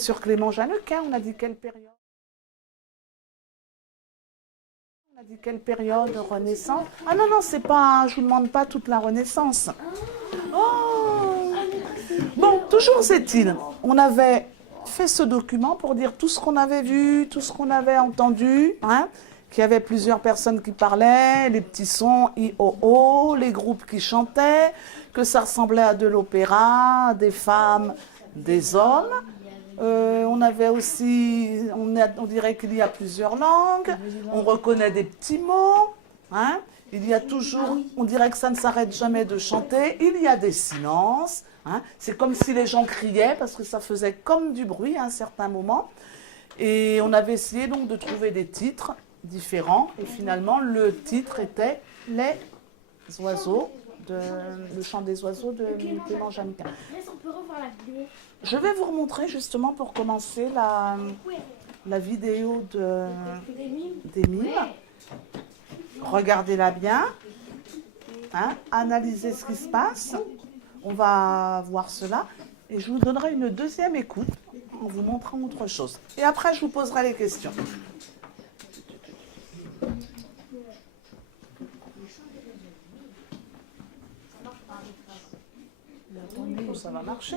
Sur Clément Jeannec, hein, on a dit quelle période? On a dit quelle période? Renaissance? Ah non, non, c'est pas, je vous demande pas toute la Renaissance. Oh! Bon, toujours est-il, on avait fait ce document pour dire tout ce qu'on avait vu, tout ce qu'on avait entendu, hein, qu'il y avait plusieurs personnes qui parlaient, les petits sons, I-O-O, les groupes qui chantaient, que ça ressemblait à de l'opéra, des femmes, des hommes. On avait aussi, on dirait qu'il y a plusieurs langues, on reconnaît des petits mots, hein. Il y a toujours, on dirait que ça ne s'arrête jamais de chanter, il y a des silences, hein. C'est comme si les gens criaient parce que ça faisait comme du bruit à un certain moment. Et on avait essayé donc de trouver des titres différents et finalement le titre était Les oiseaux, le chant des oiseaux de Clément Jeannec. On peut revoir la vidéo. Je vais vous remontrer justement pour commencer la vidéo des mimes. Regardez-la bien, hein, analysez ce qui se passe. On va voir cela et je vous donnerai une deuxième écoute en vous montrant autre chose. Et après, je vous poserai les questions. Attendez, où ça va marcher.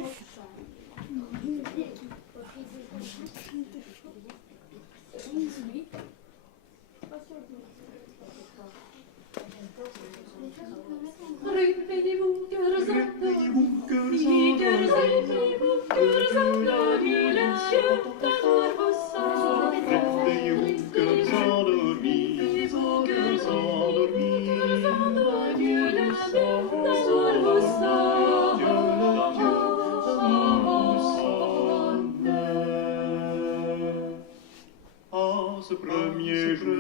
Ce premier jour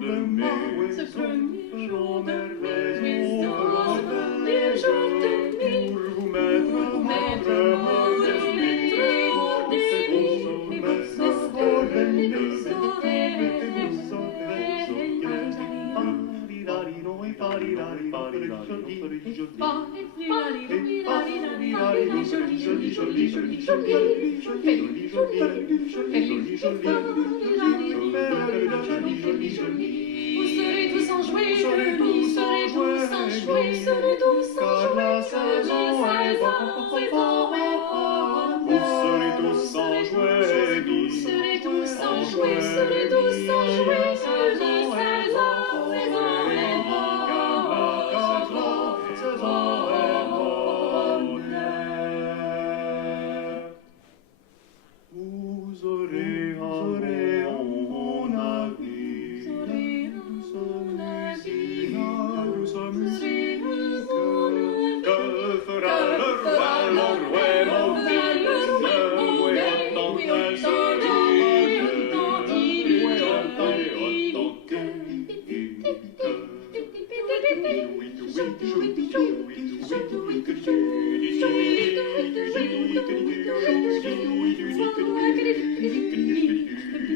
de mai, ce premier jour de mai, ce premier jour de mai, pour vous mettre hors de vous serez tous en jouer, vous serez tous en jouer, vous serez tous en jouer, la saison est vous serez tous en jouer, vous serez tous en jouer, vous serez tous en jouer, saison est vous aurez mon avis, douce musique, que fera le roi mon Dieu,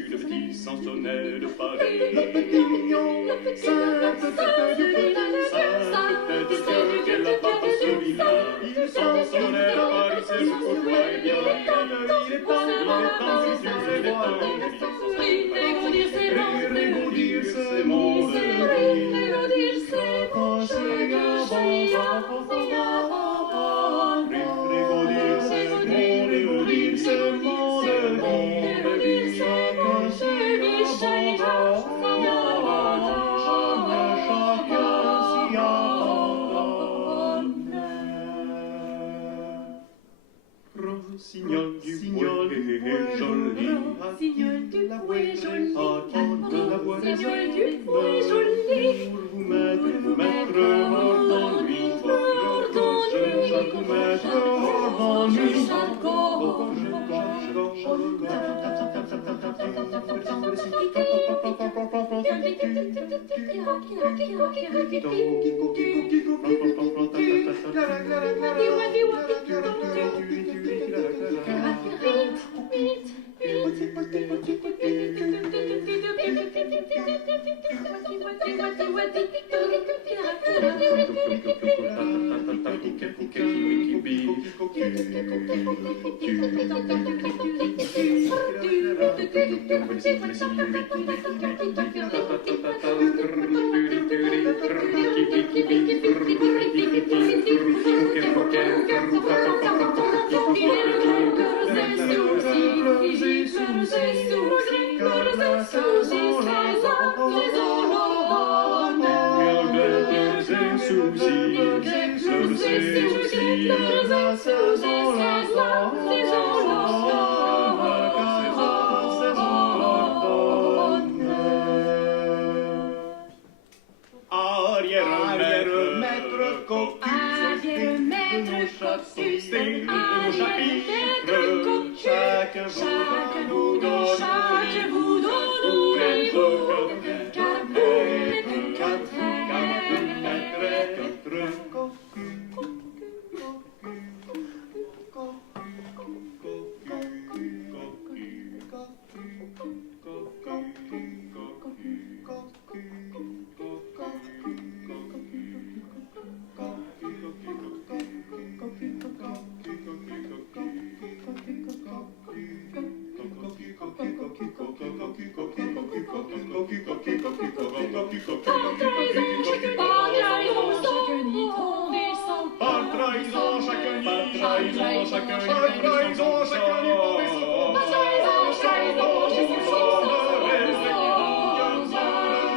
le petit sansonnet de Paris, sainte tête de quelle la part celui-là, il sansonnait de Paris, c'est le coup de bien, il est temps, régaudir ces mondes, Signol du fouet joli, Signol du fouet joli, attendre la voix des Signol du fouet joli, pour vous mettre hors d'ennui, pour vous mettre hors d'ennui. Arrière-maître cocu, c'est nos chapitres, chaque vous donne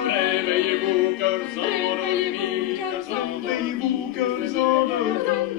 Réveillez-vous, cœurs endormis, réveillez-vous, cœurs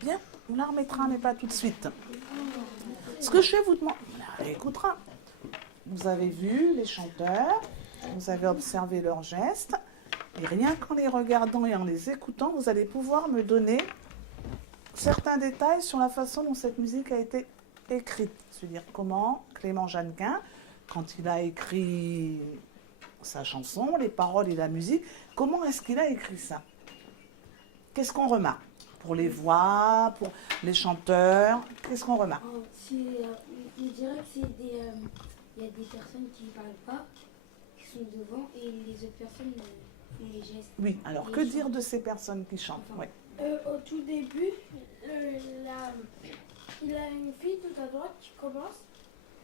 Bien, on la remettra, mais pas tout de suite. Ce que je vais vous demander, on la réécoutera. Vous avez vu les chanteurs, vous avez observé leurs gestes, et rien qu'en les regardant et en les écoutant, vous allez pouvoir me donner certains détails sur la façon dont cette musique a été écrite. C'est-à-dire comment Clément Jeannequin, quand il a écrit sa chanson, les paroles et la musique, comment est-ce qu'il a écrit ça? Qu'est-ce qu'on remarque? Pour les voix, pour les chanteurs, qu'est-ce qu'on remarque? Je dirais que c'est des... Il y a des personnes qui ne parlent pas, qui sont devant, et les autres personnes font les gestes. Oui, alors Les que chants. dire de ces personnes qui chantent? Oui. Au tout début, il a une fille tout à droite qui commence.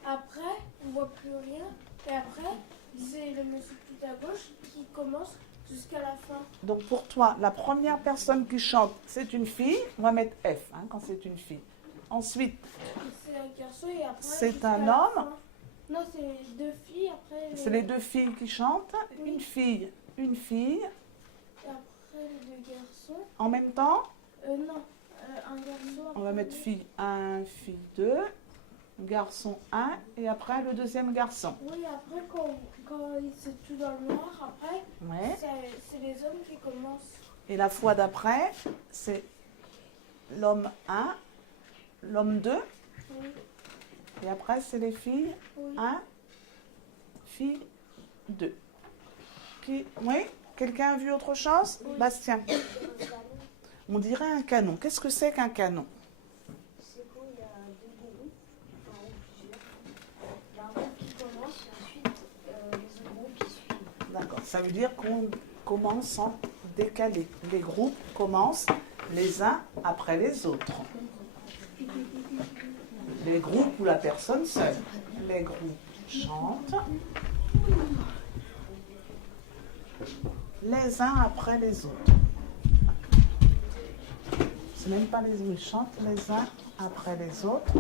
Après, on voit plus rien. Et après, c'est le monsieur tout à gauche qui commence jusqu'à la fin. Donc pour toi, la première personne qui chante, c'est une fille. On va mettre F quand c'est une fille. Ensuite, C'est un garçon et après... c'est jusqu'à un la homme. fin. Non, c'est deux filles. Après, C'est les deux filles qui chantent. Oui. Une fille, Et après, les deux garçons. en même temps. Non, un garçon. On va après, mettre fille 1, fille 2, garçon 1 et après le deuxième garçon. Oui, après, quand c'est tout dans le noir, après, Ouais. c'est les hommes qui commencent. Et la fois d'après, c'est l'homme 1, l'homme 2 Oui, et après c'est les filles oui. 1, fille 2. Oui? Quelqu'un a vu autre chose? Bastien. On dirait un canon. Qu'est-ce que c'est qu'un canon? C'est quand il y a deux groupes, enfin plusieurs. Il y a un groupe qui commence et ensuite les autres groupes qui suivent. D'accord. Ça veut dire qu'on commence en décalé. Les groupes commencent les uns après les autres. Les groupes ou la personne seule. Les groupes chantent les uns après les autres. C'est même pas les autres, ils chantent les uns après les autres.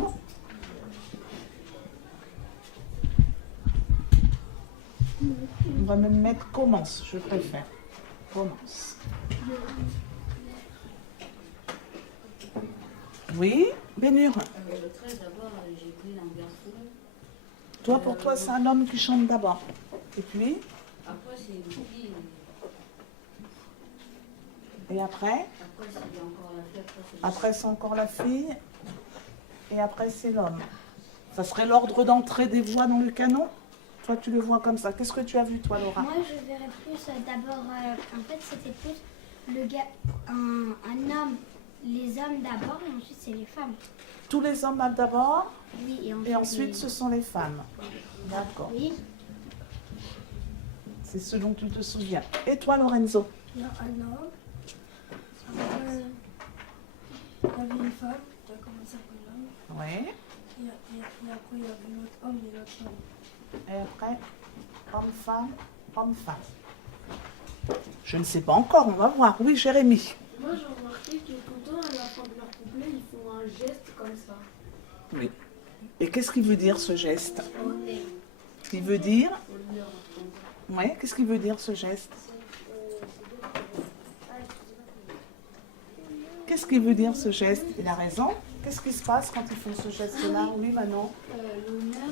On va même mettre commence, je préfère. Commence. Oui, Bénur. Le 13 d'abord, j'ai pris un garçon. Toi, pour toi, c'est un homme qui chante d'abord. Et puis, Après, c'est une fille. et après, Après, c'est encore la fille. après c'est encore la fille. Et après, c'est l'homme. Ça serait l'ordre d'entrée des voix dans le canon? Toi, tu le vois comme ça. Qu'est-ce que tu as vu, toi, Laura? Moi, je verrais plus d'abord, en fait, c'était plus le gars, un homme, les hommes d'abord, et ensuite, c'est les femmes. Tous les hommes d'abord, Oui, et ensuite, ce sont les femmes. D'accord. Oui, C'est ce dont tu te souviens. Et toi, Lorenzo? Il y a un homme. Après, il y avait une femme qui a commencé par l'homme. Oui. Et après, il y avait l'autre homme et l'autre femme. Et après, homme-femme, homme-femme. Je ne sais pas encore, on va voir. Oui, Jérémy. Moi, j'ai remarqué que tout le temps, à la fin de leur couplet, ils font un geste comme ça. Oui. Et qu'est-ce qu'il veut dire, ce geste? Il veut dire... Oui, qu'est-ce qu'il veut dire, ce geste? Qu'est-ce qu'il veut dire, ce geste? Il a raison. Qu'est-ce qui se passe quand ils font ce geste-là? Oui, Manon. L'honneur,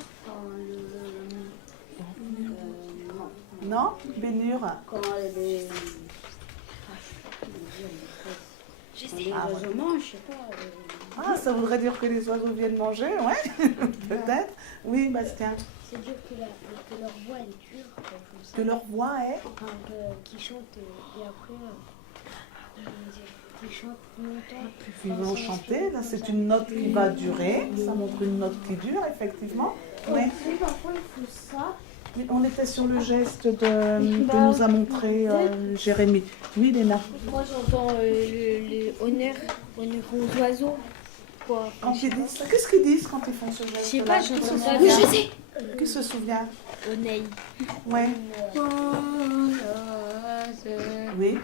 Non? Bénure. quand les oiseaux mangent, je sais pas. Ah, ça voudrait dire que les oiseaux viennent manger, ouais? Peut-être. Oui, Bastien. c'est dire que leur voix est dure, comme ça. Que leur voix est... Qu'ils chantent, et après, qu'ils chantent longtemps. Ils vont chanter. Là, c'est une note qui va durer. Ça montre une note qui dure, effectivement. Oui. Et parfois, ils font ça. Mais on était sur le geste que nous a montré Jérémy. Oui, Léna. Moi j'entends les honneurs aux oiseaux. Quoi. Quand ils disent ça, qu'est-ce qu'ils disent quand ils font ce geste-là? Je sais pas, j'entends ça. Oui, je sais. Qui se souvient? Honneur. Ouais. Oui.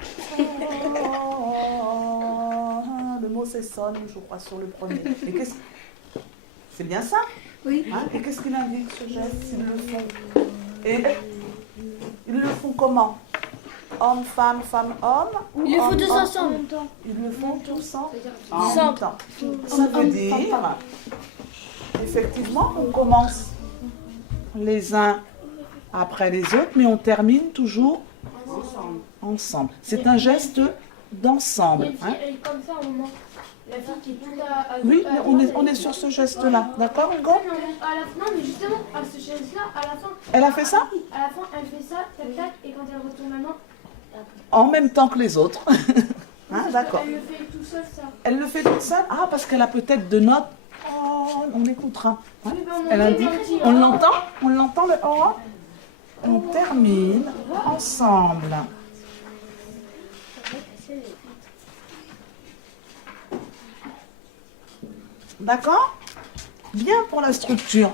Le mot c'est sonne, je crois, sur le premier. Et qu'est-ce... C'est bien ça? Oui. Hein? Et qu'est-ce qu'il indique, ce geste, s'ils le font? Et ils le font comment? Homme, femme, femme, homme? Ou Ils le font homme, tous homme? ensemble. Ils le font tous en Ensemble. même temps. Ça veut dire, effectivement, on commence les uns après les autres, mais on termine toujours ensemble. C'est un geste d'ensemble. Hein? Comme ça, au moment. La fille qui est tout à Oui, mais on est sur ce geste-là. D'accord, Hugo? Non, mais justement, à ce geste-là, à la fin. Elle a fait ça? À la fin, elle fait ça, tac, tac, et quand elle retourne maintenant, En même temps que les autres. Hein, d'accord. elle le fait tout seul, ça. Elle le fait toute seule? Ah, parce qu'elle a peut-être de notes. Oh, on écoutera. Hein? Oui, ben, Elle indique. On l'entend? On l'entend le oh? On termine ensemble. D'accord? Bien pour la structure.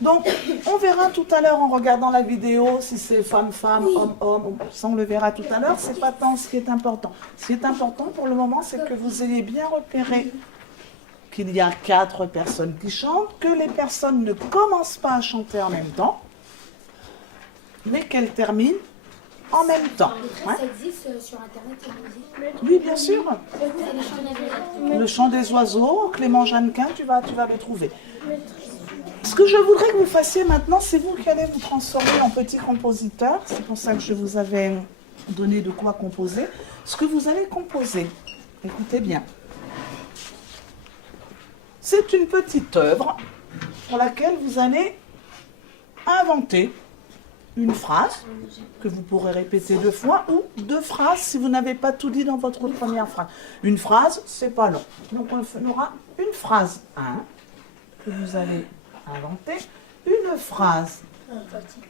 Donc, on verra tout à l'heure en regardant la vidéo si c'est femme-femme, homme-homme. Ça, on le verra tout à l'heure. C'est pas tant ce qui est important. Ce qui est important pour le moment, c'est que vous ayez bien repéré qu'il y a 4 personnes qui chantent, que les personnes ne commencent pas à chanter en même temps, mais qu'elles terminent en même temps. Hein? Ça existe sur Internet, la musique. Oui, bien sûr. C'est les chants d'Amérique. Le chant des oiseaux, Clément Jeannequin, tu vas le trouver. Ce que je voudrais que vous fassiez maintenant, c'est vous qui allez vous transformer en petit compositeur. C'est pour ça que je vous avais donné de quoi composer. Ce que vous allez composer, écoutez bien, c'est une petite œuvre pour laquelle vous allez inventer une phrase que vous pourrez répéter 2 fois ou 2 phrases si vous n'avez pas tout dit dans votre première phrase. Une phrase, c'est pas long. Donc on aura une phrase 1 que vous allez inventer, une phrase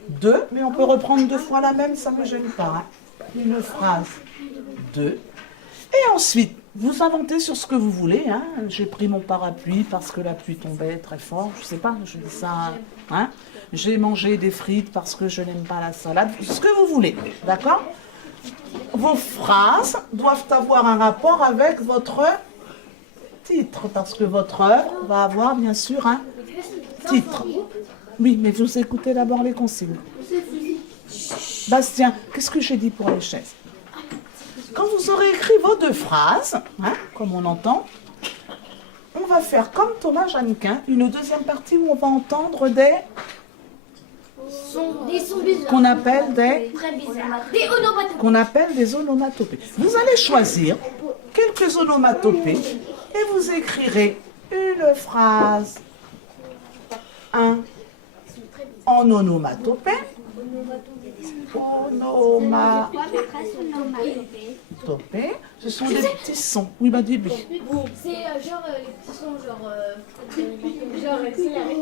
2, mais on peut reprendre 2 fois la même, ça ne me gêne pas. Hein. Une phrase 2. Et ensuite, vous inventez sur ce que vous voulez. Hein. J'ai pris mon parapluie parce que la pluie tombait très fort. Je ne sais pas, je dis ça. Hein. J'ai mangé des frites parce que je n'aime pas la salade. Ce que vous voulez, d'accord? Vos phrases doivent avoir un rapport avec votre titre, parce que votre œuvre va avoir bien sûr un titre. Oui, mais vous écoutez d'abord les consignes. Bastien, qu'est-ce que j'ai dit pour les chaises? Quand vous aurez écrit vos 2 phrases, hein, comme on entend, on va faire comme Thomas Jeannequin, une deuxième partie où on va entendre des Des sons bizarres. qu'on appelle des Très bizarres. Des onomatopées. qu'on appelle des onomatopées. Vous allez choisir quelques onomatopées et vous écrirez une phrase 1 en onomatopée. Onomatopée. Ce sont des petits sons. Oui, bah dis. C'est genre les petits sons, genre accéléré.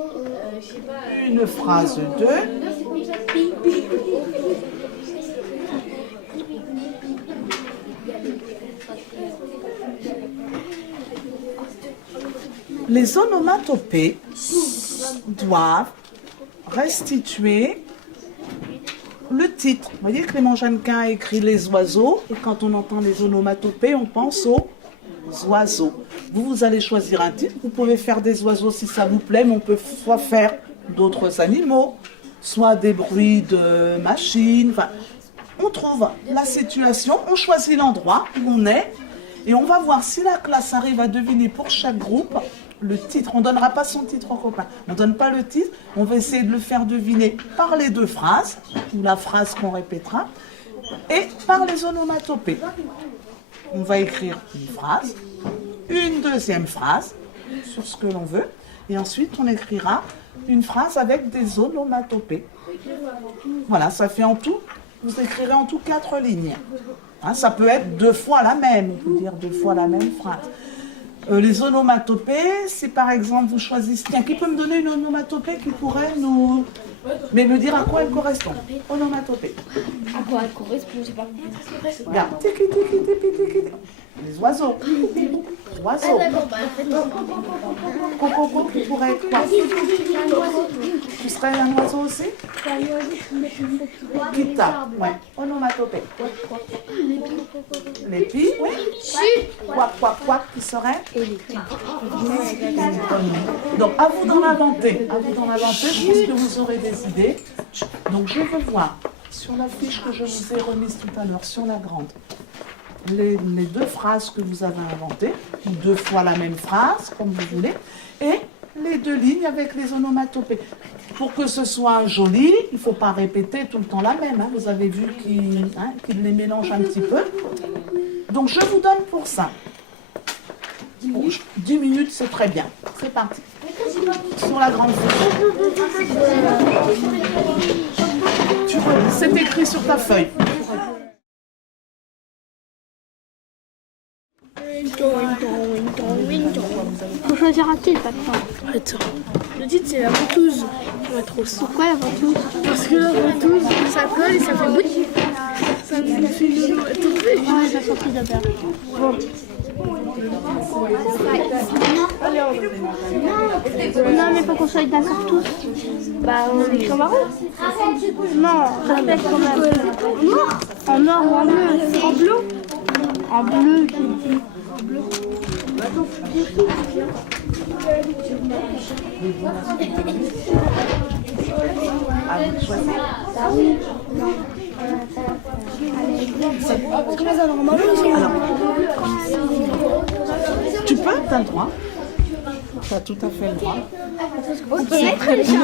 Je sais pas. Une phrase de. Les onomatopées doivent restituer le titre. Vous voyez, Clément Jeannequin a écrit les oiseaux, et quand on entend les onomatopées, on pense aux oiseaux. Vous allez choisir un titre. Vous pouvez faire des oiseaux si ça vous plaît, mais on peut soit faire d'autres animaux, soit des bruits de machines. Enfin, on trouve la situation, on choisit l'endroit où on est, et on va voir si la classe arrive à deviner pour chaque groupe le titre. On ne donnera pas son titre au copain. On ne donne pas le titre. On va essayer de le faire deviner par les deux phrases, ou la phrase qu'on répétera, et par les onomatopées. On va écrire une phrase, une deuxième phrase sur ce que l'on veut, et ensuite on écrira une phrase avec des onomatopées. Voilà, ça fait en tout, vous écrirez en tout 4 lignes. Hein, ça peut être 2 fois la même, on peut dire 2 fois la même phrase. Les onomatopées, si par exemple vous choisissez... Tiens, qui peut me donner une onomatopée qui pourrait nous... Mais me dire à quoi elle correspond? Onomatopée. À quoi elle correspond, je sais pas. Regarde. Tiki, tiki, tiki, tiki. Les oiseaux. Oiseaux. Coco, qui pourrait être quoi? Tu serais un oiseau aussi? Qui tape, ouais. Onomatopée. L'épi, oui. Quack, qui serait? Donc, à vous d'en inventer. À vous d'en inventer, je pense que vous aurez des idées. Donc, je veux voir sur la fiche que je vous ai remise tout à l'heure, sur la grande, les 2 phrases que vous avez inventées, ou 2 fois la même phrase, comme vous voulez, et les 2 lignes avec les onomatopées. Pour que ce soit joli, il ne faut pas répéter tout le temps la même. Hein. Vous avez vu qu'il les mélange un petit peu. Donc, je vous donne pour ça 10 minutes, c'est très bien. C'est parti. Sur la grande feuille. C'est écrit sur ta feuille. Faut choisir un titre maintenant. Attends, le titre c'est la ventouse. On va trop ça. Pourquoi la ventouse? Parce que la ventouse, ça colle et ça fait bruit. Ça me fait une onomatopée. Ouais, j'ai sorti d'abord. Non, mais faut qu'on soit d'accord tous. Bah, on écrit en marron. Non, répète quand même. En noir ou en bleu? En bleu. En bleu, j'ai dit. Tu peux, tu as le droit. Tu as tout à fait le droit.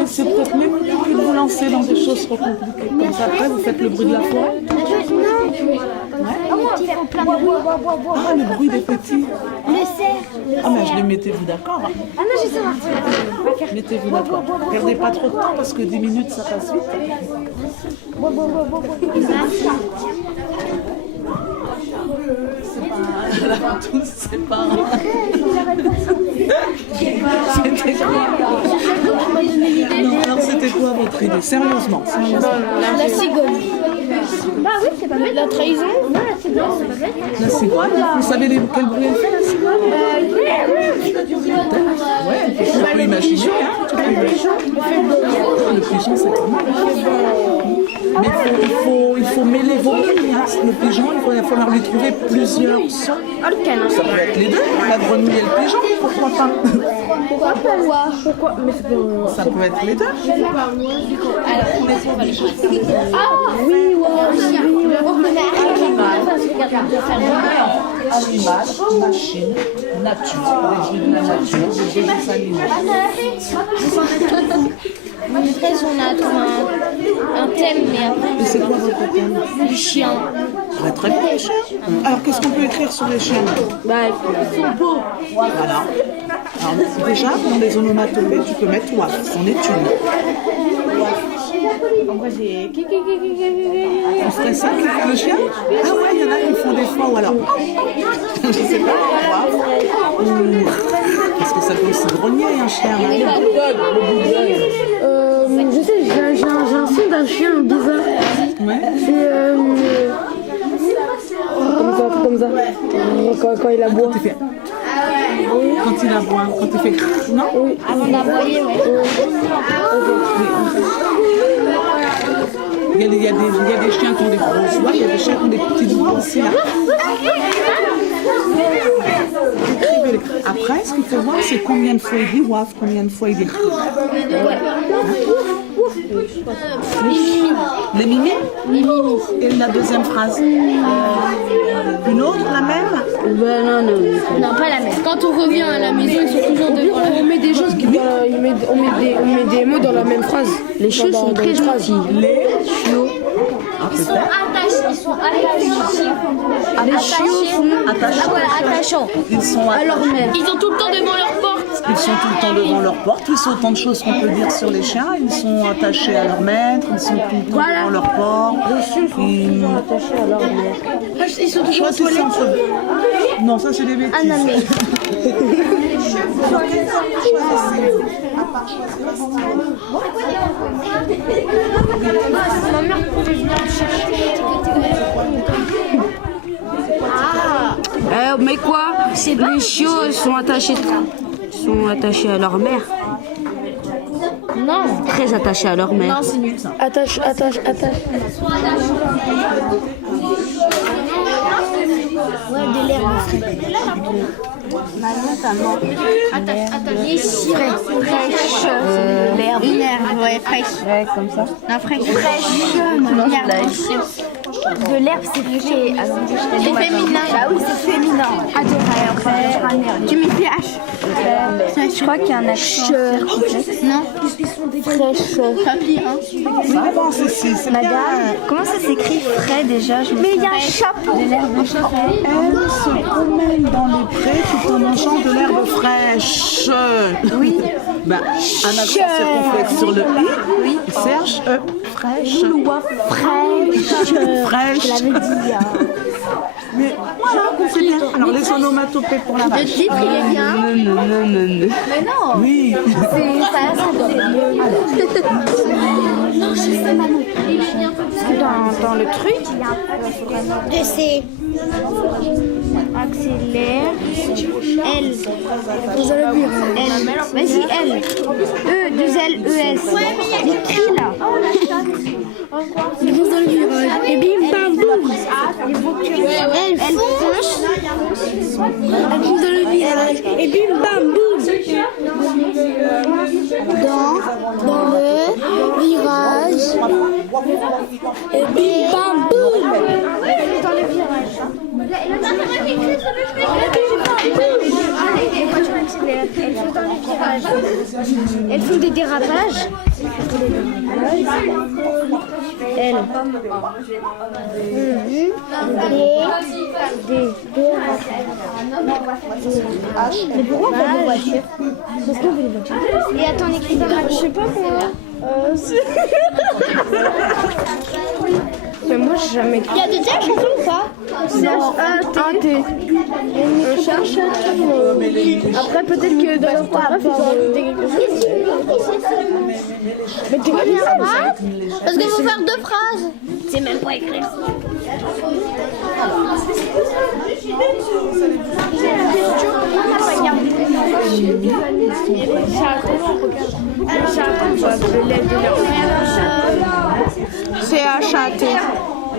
C'est peut-être même mieux que de vous lancer dans des choses trop compliquées. Comme ça, après, vous faites le bruit de la forêt. Ah, le bruit des petits. Le cerf. Ah, mais je les mettez-vous d'accord. Ah non, je sais partir. Mettez-vous d'accord. Perdez pas trop de temps parce que 10 minutes, ça passe vite. La ventouse, c'est pas... C'était quoi? Non, alors c'était quoi votre idée? Sérieusement. La cigogne. Bah oui, c'est pas bête. La trahison. Non, la cigogne, c'est pas bête. La cigogne, vous savez quel bruit elle fait, la cigogne? Ouais, tu peux imaginer, hein? Le pigeon, c'est pas mal. Mais il faut mêler vos lignes. Hein. Le pigeon, il va falloir lui trouver plusieurs sons. Ah, le canin. Ça peut être les deux, la grenouille et le pigeon, pourquoi pas? Pourquoi? Mais c'est pour... Ça peut être les deux. Animal, machine, nature, les bruits de la nature, les bruits des animaux. Mon maîtresse, on a trouvé un thème, mais après... Et c'est quoi votre thème? Le chien. Très très bien les chiens. Alors qu'est-ce qu'on peut écrire sur les chiens? Bah, Voilà. Alors déjà, dans les onomatopées, tu peux mettre waf, c'en est une. On ferait ça avec le chien? Ah ouais, il y en a qui font des fois, ou alors. Je sais pas, waf. Parce que ça peut aussi grogner un chien. je sais, j'ai un son d'un chien bizarre. Ouais. C'est comme ça. Quand il aboie. Quand il aboie, quand il fait non? Oui. Avant d'aboyer, ouais. Il y a des chiens qui ont des grosses voix, il y a des chiens qui ont des petites voix aussi. Là. Écrivez-les. Après, ce qu'il faut voir, c'est combien de fois il dit waf, combien de fois il dit. Les mimi. Et la deuxième phrase. Une autre, la même? Bah non. Non, pas la même. Quand on revient à la maison, ils sont toujours devant la. On met des choses qui on met des mots dans la même phrase. Les chiots sont très gentils. Les chiots. Ah, Ils sont peut-être. attachés. Ils sont Les chiots sont Attachants. Ah voilà, attachants. Ils sont à leur mère. Ils sont tout le temps devant leur porte. Ils sont tout le temps devant leur porte. Oui, c'est autant de choses qu'on peut dire sur les chiens. Ils sont attachés à leur maître. Ils sont tout le temps devant leur porte. Les chiots sont toujours attachés à leur mère. Ils sont toujours Choisissez entre eux. Non, ça c'est des bêtises. Ah non, mais Ma mère pouvait venir me chercher. Mais quoi? Les chiots sont attachés à leur mère. non. Très attachés à leur mère. Non, c'est nul ça. Attache. Ouais, de l'herbe frais. Les cirés. Fraîche. L'herbe. Une herbe, ouais, fraîche. Ouais, comme ça. Non, fraîche. De l'herbe, c'est frais. C'est féminin. Ah oui, c'est féminin. Tu mets PH. Je crois qu'il y a un accent. Non. Fraîche. Ça avance ici, c'est bien. Comment ça s'écrit frais déjà? Mais il y a un chapeau. De l'herbe Elle se promène dans les prés tout en mangeant de l'herbe fraîche. Oui. Ben, un accent circonflexe sur le i. Oui. Serge, fraîche. Fraîche. Je l'avais dit. Mais voilà, c'est bien. Alors les onomatopées pour la Le vache. titre, il est bien. Non. Mais non. Oui. C'est ça. Non, je sais pas non. Dans le truc. Je sais. Accélère. L. Vas-y, L. E, 2 L, E, S. L'écrit là. Et bim bam boum. Elle fonce. Dans le virage. Et bim bam boum. Dans le virage. Et bim bam boum. Dans le virage. Elles font des dérapages. Elles. Mais pourquoi on fait des voitures? Parce qu'on fait des voitures. Et attends, on écrit dans la... Je sais pas moi. Mais moi j'ai jamais Il y a de déjà chanson ou pas? C-H-A-T. Après peut-être que dans l'orthographe ils ont rajouté quelque chose. Mais t'es qui ça? Parce qu'il faut faire 2 phrases. C'est même pas écrire. C-H-A-T.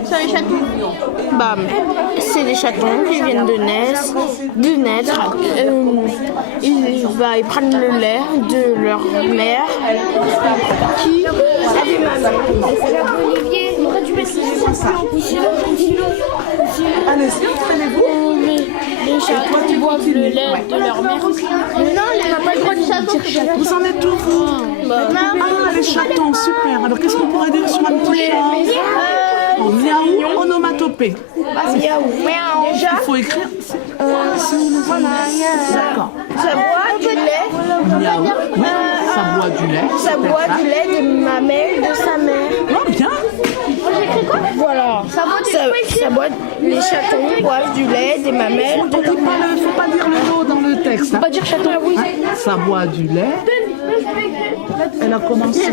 C'est les chatons. Bam. C'est des chatons qui viennent de naître. Ils prennent le lait de leur mère qui a des mamans. Olivier, on aurait dû mettre ça. Allez, entraînez-vous. Les chatons qui boivent le lait de leur mère. Non, il n'a pas le droit de chaton. Vous en êtes où, vous? Ah, les chatons, super. Alors, qu'est-ce qu'on pourrait dire sur un petit chat? Miaou, onomatopée. Miaou. Déjà, Il faut écrire. D'accord. ça boit du lait. Miaou, oui, ça boit du lait. Ça boit du lait des mamelles de sa mère. Oh, bien. Voilà. Ça boit, les chatons boivent du lait des mamelles de leur mère. Il ne faut pas dire le mot dans le texte. Hein. Pas dire chaton, oui. Ça boit du lait. Elle a commencé.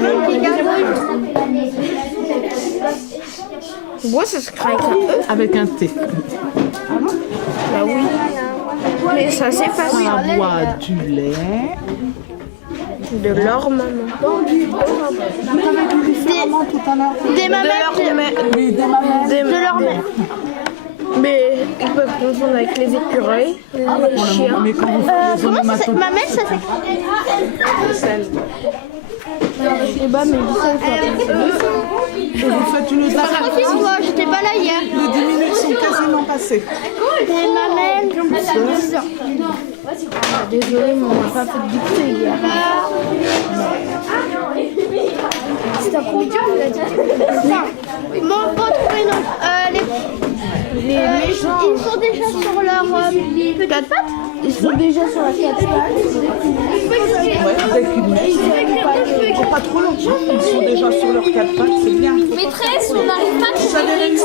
Bois, ça se craque un E. Avec un T. Bah oui. Mais ça c'est facile. Ça boit du lait. De leur maman. Différemment tout à l'heure. Des mamelles. Oui, des mamelles. De leur mère. Mais ils peuvent confondre avec les écureuils, les chiens. Mais quand vous faites les onomatopées, Mamelle, ça fait. Et bah, mais vous faites une date. Excuse-moi, j'étais pas là hier. Les 10 minutes sont quasiment passées. Des mamelles. désolé, mais on n'a pas fait de dictée hier. C'était un producteur, il a dit. Non. Bon, pas trouver non. Ils sont déjà sur leur 4 pattes. Ils sont déjà sur la 4 pattes. Ouais, avec une mèche. Pas trop longtemps. Ils sont déjà sur leurs 4 pattes, c'est bien. Maîtresse, on n'arrive pas à Vous avez réussi.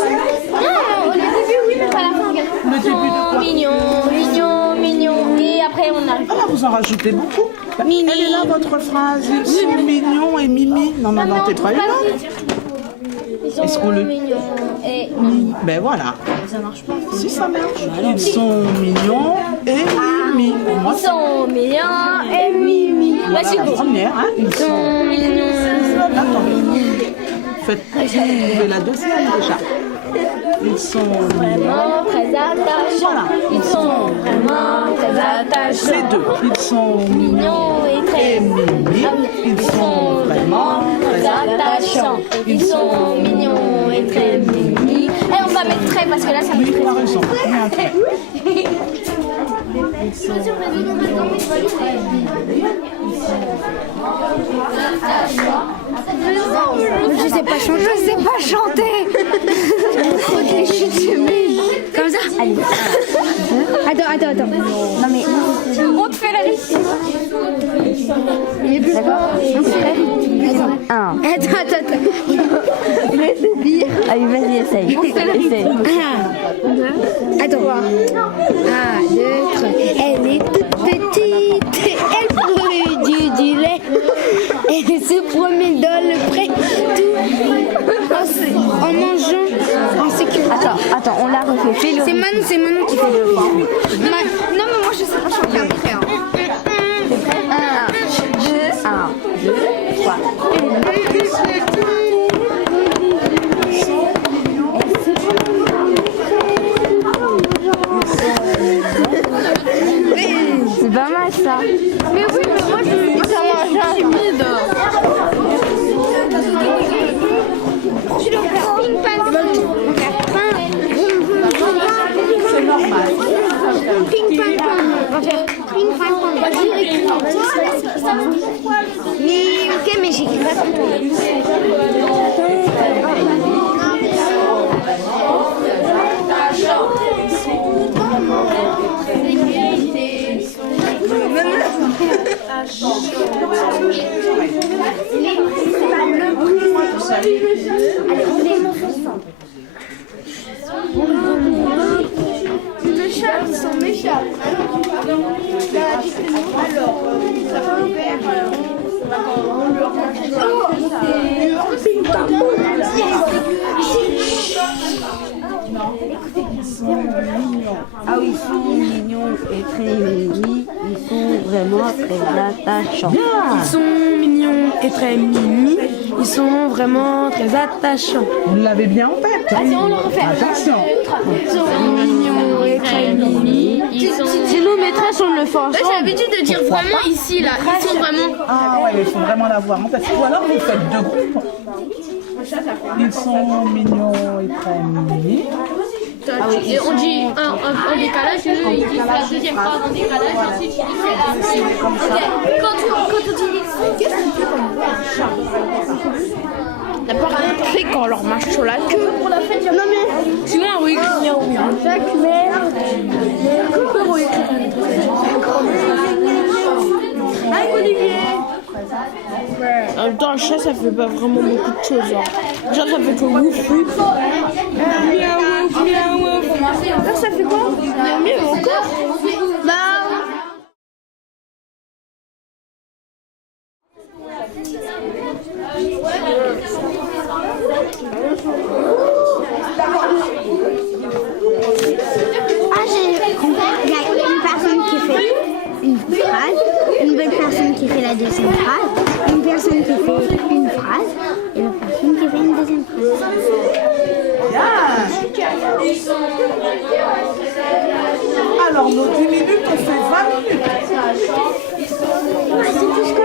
Non, au début, oui, mais pas à la fin, regarde. Le début de quoi? Mignon, mignon. Et après, on arrive. Ah là, vous en rajoutez beaucoup. Elle est là, votre phrase. Ils sont mignons et mimi. Non, non, non, t'es pas une autre. Est-ce qu'on le... Mignon et Ben voilà. Ça marche pas. Si ça marche. Ils sont mignons et mimi. Pour moi, ils sont mignons et mimi. Bah, c'est la bon. première, hein. Ils sont Mignons. Attendez. Faites trouver la deuxième déjà. Ils sont Vraiment très attachants. Voilà. Ils sont vraiment très attachants. ces deux. Ils sont Mignons et très mimi. Ils sont vraiment très attachants. Ils sont mignons et très mimi. Et on va mettre très parce que là ça me Oui, fait tu as raison. Je sais pas chanter. Je sais pas chanter. Les chutes féminines. Comme ça. Allez. Attends. Non mais. On te fait la liste. Il est plus fort. Attends. Allez, vas-y, essaye. Essaye. Attends. 1, 2, 3. Elle est toute petite. Elle produit du lait. Elle se promène dans le pré. Tout en mangeant en sécurité. Attends, on l'a refait. Fais-le. C'est Manon qui fait le Non, mais moi je sais pas chanter après. 1, 2, 3. C'est pas mal ça. Mais oui, mais moi je suis timide. Tu dois faire ping-pong. C'est normal. Ping-pong. On va faire ping-pong. Vas-y, écris. Mais ok, mais j'écris pas tout le Le chat, ils sont méchants. Alors, ça va ouvert. Ah oui, ils sont mignons et très mimi. Ils sont vraiment très attachants. Ils sont mignons et très mimi. Ils sont vraiment très attachants. Vous l'avez bien en tête. Hein? On le refait. Attention. Ils sont mignons et très mimi. Si nos maîtresses, on le fait J'ai ensemble. l'habitude de dire vraiment ici, là. Ils sont vraiment. Ah ouais, il faut vraiment l'avoir en tête. Ou alors vous faites deux groupes. Ils sont mignons et très mimi. Et on dit un décalage, eux ils disent la deuxième phrase en décalage, ensuite ils disent quand on dit qu'est-ce qu'on fait comme T'as pas rien fait quand on leur marche sur la queue. Non mais Sinon, oui, chaque mère. Hi Olivier. en même temps, un chat, ça fait pas vraiment beaucoup de choses. Hein. Déjà, ça fait que wouf wouf. Miaou wouf, miaou wouf. Là, ça fait quoi? Miaou encore? Bah. Ah, j'ai compris. Il y a une personne qui fait une phrase, une bonne personne qui fait la deuxième phrase, une personne qui fait une phrase et l'autre personne qui fait une deuxième phrase. Bien. Alors, nos 10 minutes, on fait 20 minutes. C'est tout ce que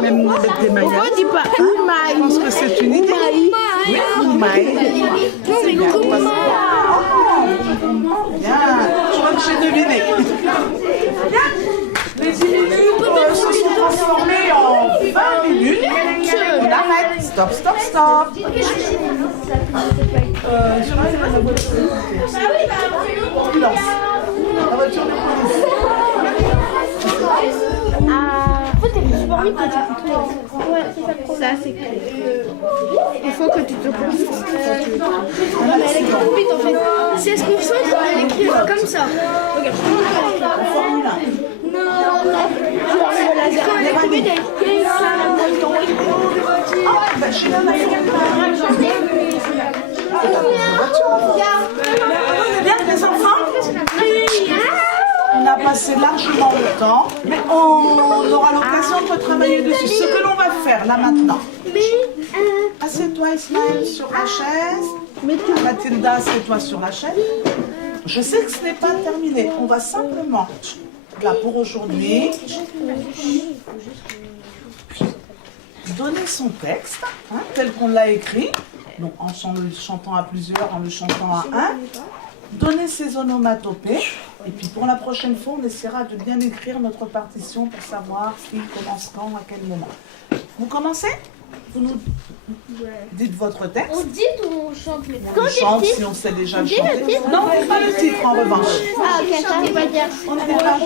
Même nous avec des maillots. Pourquoi on dit pas Je pense que c'est une idée. Oui, Oumaï. C'est bien. Bien. Je crois que j'ai deviné. Bien. Les 10 minutes se sont transformées en 20 minutes. On arrête. Stop, stop, stop. Je reste à la voiture. Silence. La voiture de police. Ça c'est clair. Il faut que tu te concentres. Non mais elle écrit trop vite en fait. Si elle se concentre, elle écrit comme ça. Regarde. Formule 1. Quand elle écrit vite, elle écrit ça. Ah, bah, je suis là, là. Vous allez bien, les enfants? On a passé largement le temps, mais on aura l'occasion de travailler dessus. Ce que l'on va faire là maintenant. Assieds-toi, Ismaël, sur la chaise. Mathilda, assieds-toi sur la chaise. Je sais que ce n'est pas terminé. On va simplement, là pour aujourd'hui, donner son texte, hein, tel qu'on l'a écrit, donc en le chantant à plusieurs, en le chantant à un. Donner ses onomatopées, et puis pour la prochaine fois, on essaiera de bien écrire notre partition pour savoir qui commence quand, à quel moment. Vous commencez? Vous nous dites votre texte. On dit ou on chante les On chante si on sait déjà le chanter. Non, pas le titre en revanche. Ah ok, ça on va dire. On ne dit pas.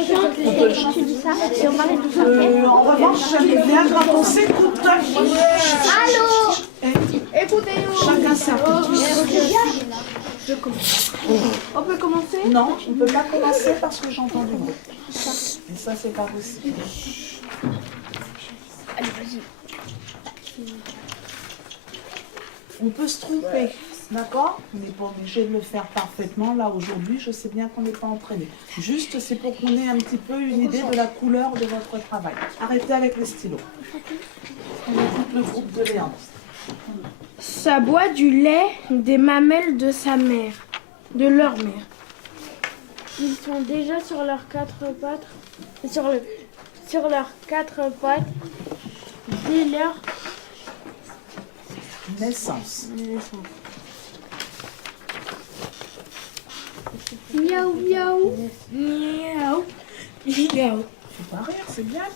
On peut le chanter. Tu dis ça et on m'arrête de chanter. En revanche, j'aime bien quand on s'écoute. Allô. Écoutez-nous. Chacun s'écoute. On peut commencer? Non, on ne peut pas commencer parce que j'entends du bruit. Et ça, c'est pas possible. Allez, vas-y. On peut se tromper, d'accord? On n'est pas obligé de le faire parfaitement. Là, aujourd'hui, je sais bien qu'on n'est pas entraîné. Juste, c'est pour qu'on ait un petit peu une idée de la couleur de votre travail. Arrêtez avec les stylos. On écoute le groupe de Léandre. Ça boit du lait des mamelles de sa mère, de leur mère. Ils sont déjà sur leurs quatre pattes, sur leurs quatre pattes dès leur Naissance. miaou miaou. Miaou, miaou. Faut pas rire, c'est bien.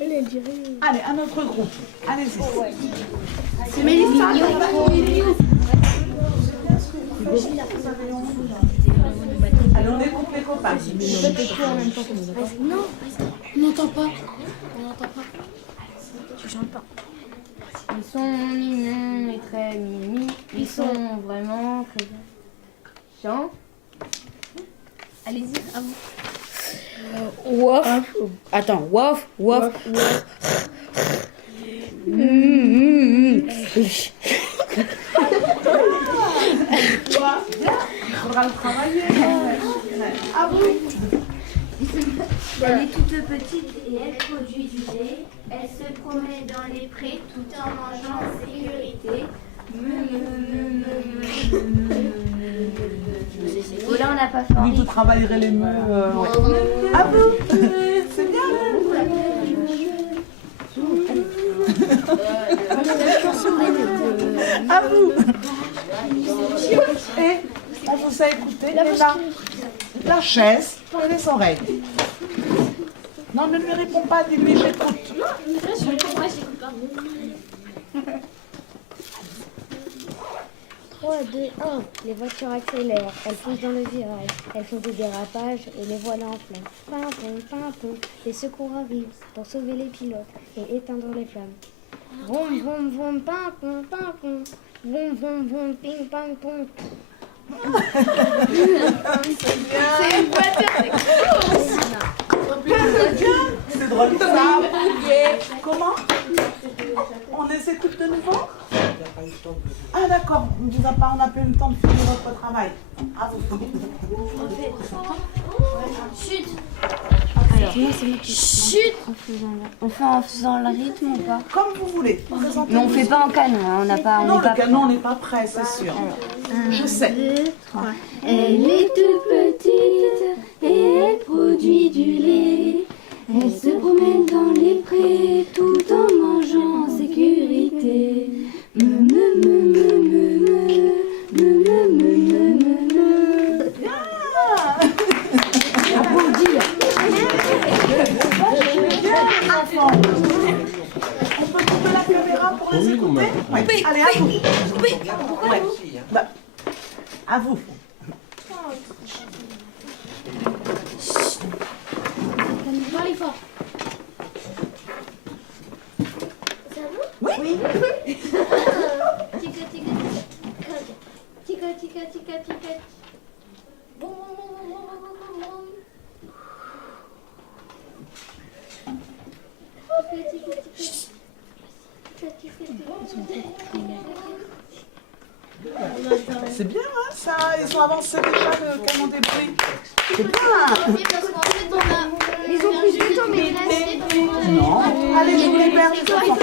Elle dirait. Allez, un autre groupe. Allez-y. C'est Mélissa. Allez, on écoute les copains. Non, on n'entend pas. On n'entend pas. Tu chantes pas. Ils sont mignons et très mimi. Ils sont vraiment très chants. Allez-y, à vous. Wouf. Attends, wouf, wouf. Il faudra le travailler. À vous. Elle est toute petite et elle produit du lait. Elle se promène dans les prés tout en mangeant en sécurité. Oh là, on n'a pas fait. Oui, vous travaillerez les mots. Ouais. À vous. C'est bien. À vous. Et vous a écouté. Et la chaise et les oreilles. Non, ne lui réponds pas, dis-lui j'écoute. 3, 2, 1. Les voitures accélèrent, elles foncent dans le virage, elles font des dérapages et les voilà en flammes. Pimpon, pimpon, les secours arrivent pour sauver les pilotes et éteindre les flammes. Vroom, vroom, vroom, pimpon, pimpon, vroom, vroom, vroom, ping, pang, pong. C'est drôle ça. Comment? On les écoute de nouveau? Ah d'accord, on n'a pas eu le temps de finir votre travail. Ah, vous. Chut. Chut. On fait en faisant le rythme ou pas? Comme vous voulez. Mais on fait pas en canon, hein. On n'a pas. Non, le canon, on n'est pas prêt, c'est sûr. Je sais. 2, 3. Elle est toute petite et elle produit du lait. Elle se promène dans les prés tout en mangeant en sécurité. On peut couper la caméra pour les écouter? Oui. Allez, à vous. Ouais. Bah, à vous. Parlez fort. Oui. Tica, tica, tica, tica, tica, tica. Boum, boum, boum, boum, boum, boum. C'est bien, hein, ça. Ils ont avancé déjà le canon des bruits. C'est bien. Parce qu'en fait, on a. Ils ont plus de temps, mais il reste. Non. Allez, je vous libère les enfants.